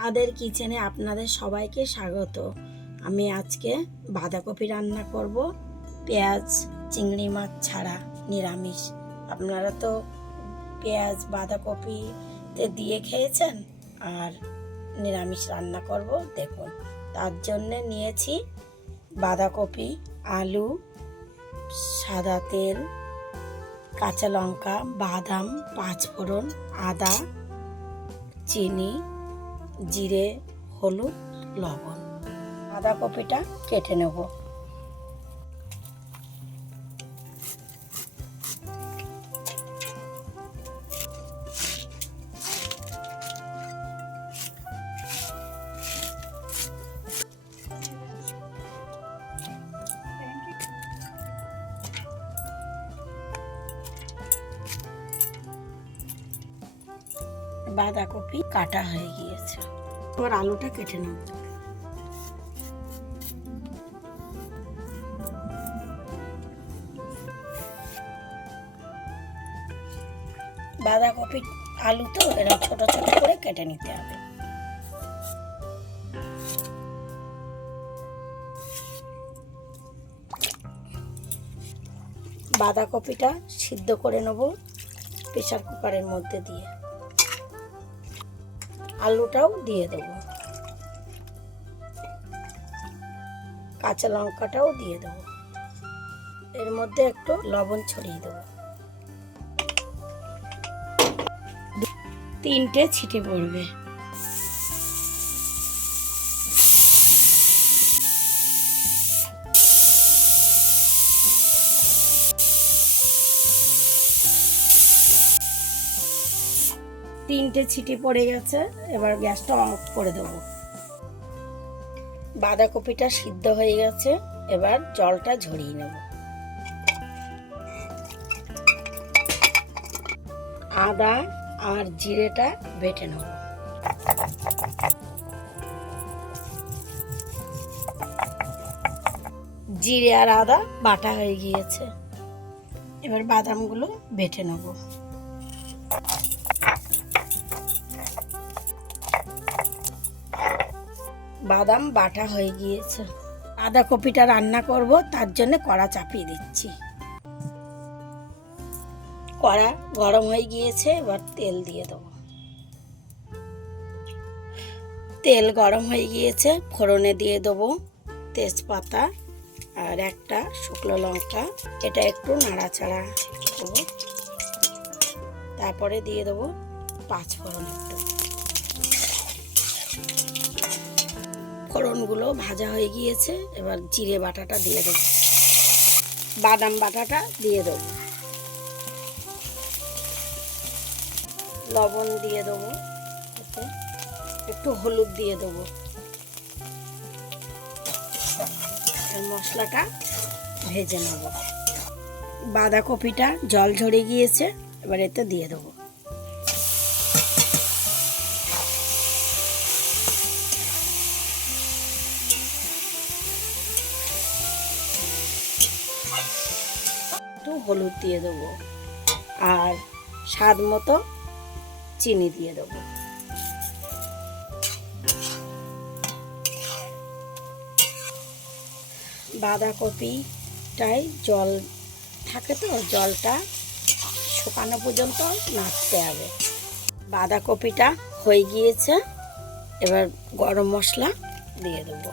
স্বাদের কিচেনে আপনাদের সবাইকে স্বাগত। আমি আজকে বাঁধাকপি রান্না করব, পেঁয়াজ চিংড়ি মাছ ছাড়া, নিরামিষ। আপনারা তো পেঁয়াজ বাঁধাকপিতে দিয়ে খেয়েছেন, আর নিরামিষ রান্না করব। দেখুন, তার জন্য নিয়েছি বাঁধাকপি, আলু, সাদা তেল, কাঁচা লঙ্কা, বাদাম, পাঁচফোড়ন, আদা, চিনি, জিরে, হলুদ, লবণ। বাঁধাকপিটা কেটে নেব। বাঁধাকপি কাটা হয়ে গিয়েছে, এবার আলুটা কেটে নেব। বাঁধাকপি আলু তো এরকম ছোট ছোট করে কেটে নিতে হবে। বাঁধাকপিটা সিদ্ধ করে নেব প্রেসার কুকারের মধ্যে দিয়ে। আলুটাও দিয়ে দেবো, কাঁচা লঙ্কাটাও দিয়ে দেবো, এর মধ্যে একটু লবণ ছড়িয়ে দেবো। 3টে ছিটে পড়বে। তিনটে ছিটি পড়ে গেছে, এবার গ্যাসটা অফ করে দেবো। বাঁধাকপিটা সিদ্ধ হয়ে গেছে, এবার জলটা ঝরিয়ে নেব। আদা আর জিরেটা বেটে নেব। জিরে আর আদা বাটা হয়ে গিয়েছে, এবার বাদামগুলো বেটে নেব। বাদাম বাটা হয়ে গিয়েছে। বাঁধাকপিটা রান্না করব, তার জন্য কড়া চাপিয়ে দিচ্ছি। কড়া গরম হয়ে গিয়েছে, এবার তেল দিয়ে দেবো। তেল গরম হয়ে গিয়েছে, ফোড়নে দিয়ে দেবো তেজপাতা আর একটা শুকনো লঙ্কা। এটা একটু নাড়াচাড়া দেবো, তারপরে দিয়ে দেবো পাঁচফোড়ন। একটু ফোড়নগুলো ভাজা হয়ে গিয়েছে, এবার জিরে বাটাটা দিয়ে দেবো, বাদাম বাটাটা দিয়ে দেবো, লবণ দিয়ে দেবো, একটু হলুদ দিয়ে দেবো। মশলাটা ভেজে নেব। বাঁধাকপিটা জল ঝরে গিয়েছে, এবার এতে দিয়ে দেবো। একটু হলুদ দিয়ে দেবো আর স্বাদ মতো চিনি দিয়ে দেবো। বাঁধাকপিটায় জল থাকে তো, জলটা শুকানো পর্যন্ত নাড়তে হবে। বাঁধাকপিটা হয়ে গিয়েছে, এবার গরম মশলা দিয়ে দেবো।